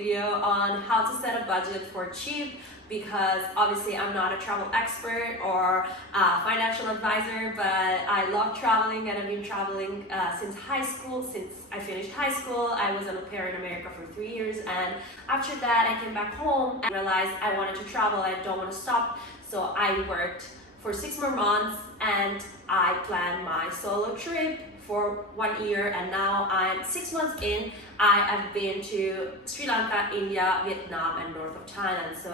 video on how to set a budget for cheap, because obviously I'm not a travel expert or a financial advisor, but I love traveling and I've been traveling since high school. Since I finished high school, I was an au pair in America for 3 years, and after that I came back home and realized I wanted to travel. I don't want to stop, so I worked for 6 more months and I planned my solo trip for 1 year, and now I'm 6 months in. I have been to Sri Lanka, India, Vietnam, and north of Thailand. So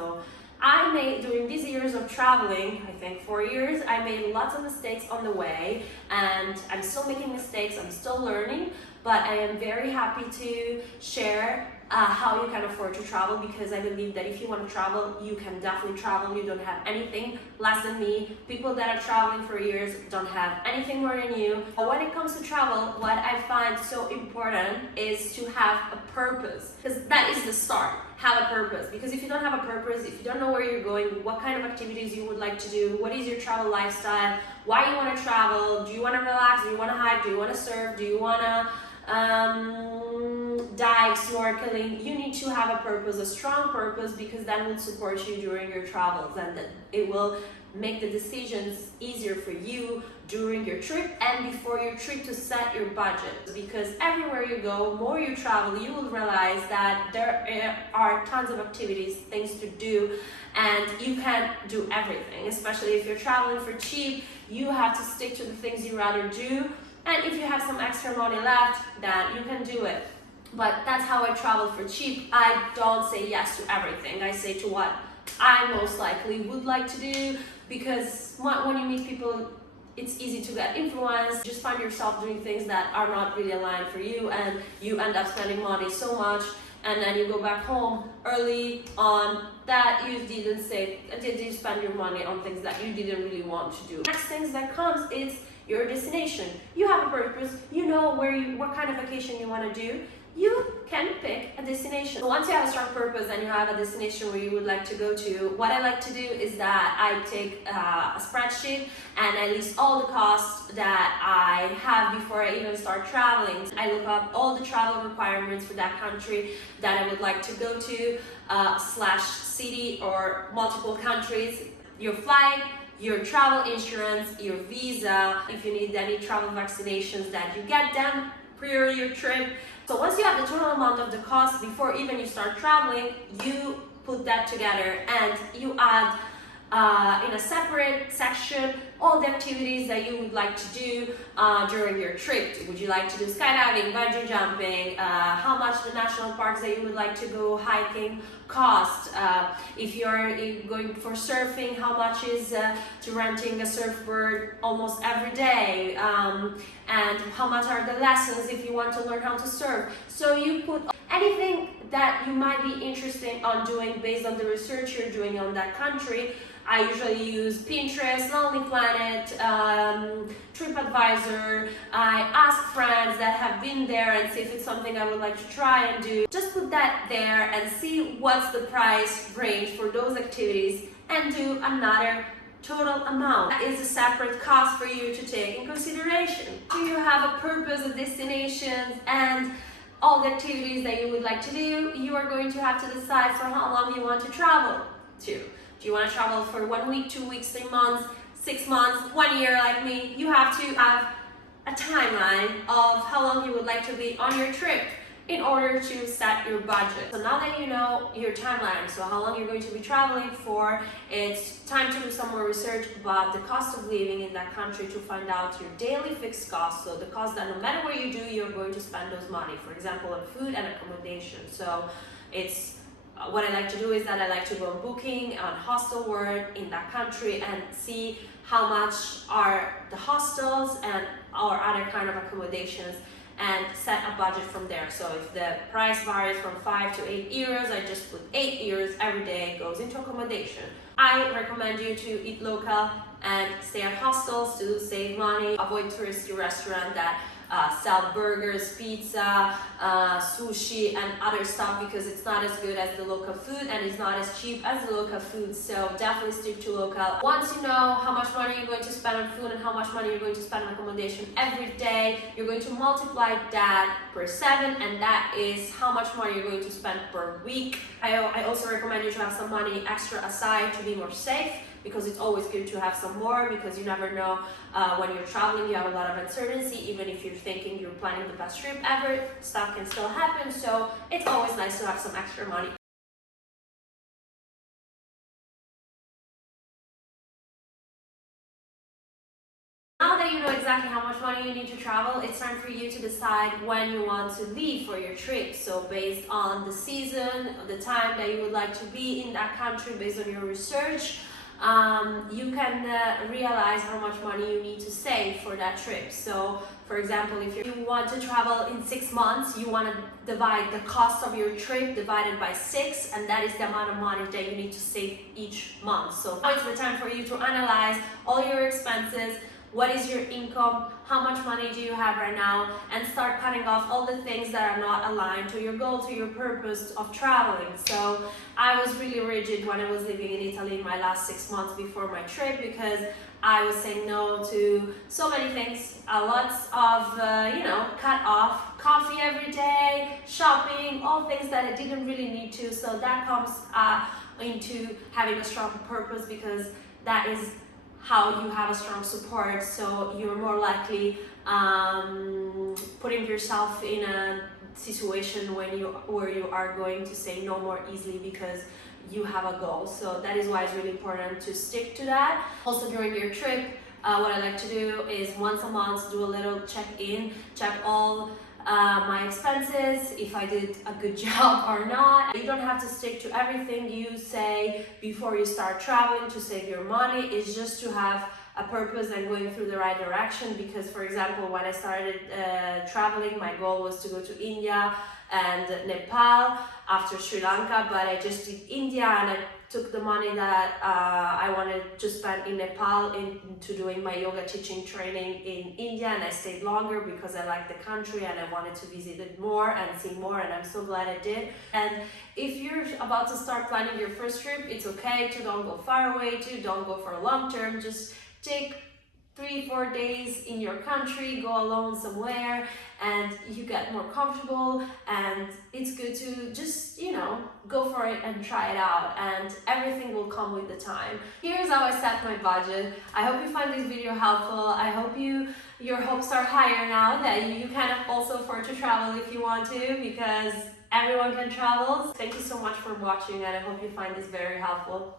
I made, during these years of traveling, I think 4 years, I made lots of mistakes on the way, and I'm still making mistakes, I'm still learning, but I am very happy to share how you can afford to travel, because I believe that if you want to travel, you can definitely travel. You don't have anything less than me. People that are traveling for years don't have anything more than you. But when it comes to travel, what I find so important is to have a purpose, because that is the start. Have a purpose, because if you don't have a purpose, if you don't know where you're going, what kind of activities you would like to do, what is your travel lifestyle, why you want to travel, do you want to relax, do you want to hike, do you want to surf, do you want to dive, snorkeling, you need to have a purpose, a strong purpose, because that will support you during your travels, and it will make the decisions easier for you during your trip and before your trip to set your budget. Because everywhere you go, more you travel, you will realize that there are tons of activities, things to do, and you can't do everything. Especially if you're traveling for cheap, you have to stick to the things you rather do. And if you have some extra money left, then you can do it. But that's how I travel for cheap. I don't say yes to everything. I say to what I most likely would like to do, because when you meet people, it's easy to get influenced. Just find yourself doing things that are not really aligned for you, and you end up spending money so much, and then you go back home early on that you didn't save, did you spend your money on things that you didn't really want to do. Next things that comes is your destination. You have a purpose, you know what kind of vacation you want to do, you can pick a destination. So once you have a strong purpose and you have a destination where you would like to go to, what I like to do is that I take a spreadsheet and I list all the costs that I have before I even start traveling. I look up all the travel requirements for that country that I would like to go to, slash city or multiple countries, your flight, your travel insurance, your visa, if you need any travel vaccinations, that you get them prior to your trip. So once you have the total amount of the cost before even you start traveling, you put that together and you add in a separate section all the activities that you would like to do during your trip. Would you like to do skydiving, bungee jumping, how much the national parks that you would like to go hiking cost, if you're going for surfing, how much is to renting a surfboard almost every day, and how much are the lessons if you want to learn how to surf. So you put anything that you might be interested on doing based on the research you're doing on that country. I usually use Pinterest, Lonely Planet, TripAdvisor. I ask friends that have been there and see if it's something I would like to try and do. Just put that there and see what's the price range for those activities and do another total amount. That is a separate cost for you to take in consideration. Do you have a purpose, a destination, and all the activities that you would like to do, you are going to have to decide for how long you want to travel to. Do you want to travel for 1 week, 2 weeks, 3 months, 6 months, 1 year like me? You have to have a timeline of how long you would like to be on your trip in order to set your budget. So now that you know your timeline, so how long you're going to be traveling for, it's time to do some more research about the cost of living in that country to find out your daily fixed costs. So the cost that no matter what you do, you're going to spend those money. For example, on food and accommodation. So it's what I like to do is that I like to go on Booking, on Hostelworld in that country and see how much are the hostels and or other kind of accommodations, and set a budget from there. So if the price varies from 5 to 8 euros, I just put 8 euros every day goes into accommodation. I recommend you to eat local and stay at hostels to save money. Avoid touristy restaurants that sell burgers, pizza, sushi and other stuff, because it's not as good as the local food and it's not as cheap as the local food. So definitely stick to local. Once you know how much money you're going to spend on food and how much money you're going to spend on accommodation every day, you're going to multiply that per 7, and that is how much money you're going to spend per week. I also recommend you to have some money extra aside to be more safe, because it's always good to have some more, because you never know when you're traveling, you have a lot of uncertainty. Even if you're thinking you're planning the best trip ever, stuff can still happen, so it's always nice to have some extra money. Now that you know exactly how much money you need to travel, it's time for you to decide when you want to leave for your trip. So based on the season, the time that you would like to be in that country, based on your research, you can realize how much money you need to save for that trip. So for example, if you want to travel in 6 months, you want to divide the cost of your trip divided by 6, and that is the amount of money that you need to save each month. So now it's the time for you to analyze all your expenses. What is your income? How much money do you have right now? And start cutting off all the things that are not aligned to your goal, to your purpose of traveling. So I was really rigid when I was living in Italy in my last 6 months before my trip, because I was saying no to so many things. Lots of, cut off coffee every day, shopping, all things that I didn't really need to. So that comes into having a strong purpose, because that is how you have a strong support, so you're more likely putting yourself in a situation where you are going to say no more easily, because you have a goal. So that is why it's really important to stick to that. Also during your trip, what I like to do is once a month do a little check-in, check all my expenses, if I did a good job or not. You don't have to stick to everything you say before you start traveling to save your money. It's just to have a purpose and going through the right direction. Because for example, when I started traveling, my goal was to go to India and Nepal after Sri Lanka, but I just did India, and I took the money that I wanted to spend in Nepal into doing my yoga teaching training in India, and I stayed longer because I liked the country and I wanted to visit it more and see more, and I'm so glad I did. And if you're about to start planning your first trip, it's okay to don't go far away, to don't go for a long term. Just take 3-4 days in your country, go alone somewhere, and you get more comfortable, and it's good to just, go for it and try it out, and everything will come with the time. Here's how I set my budget. I hope you find this video helpful. I hope your hopes are higher now, that you can also afford to travel if you want to, because everyone can travel. Thank you so much for watching, and I hope you find this very helpful.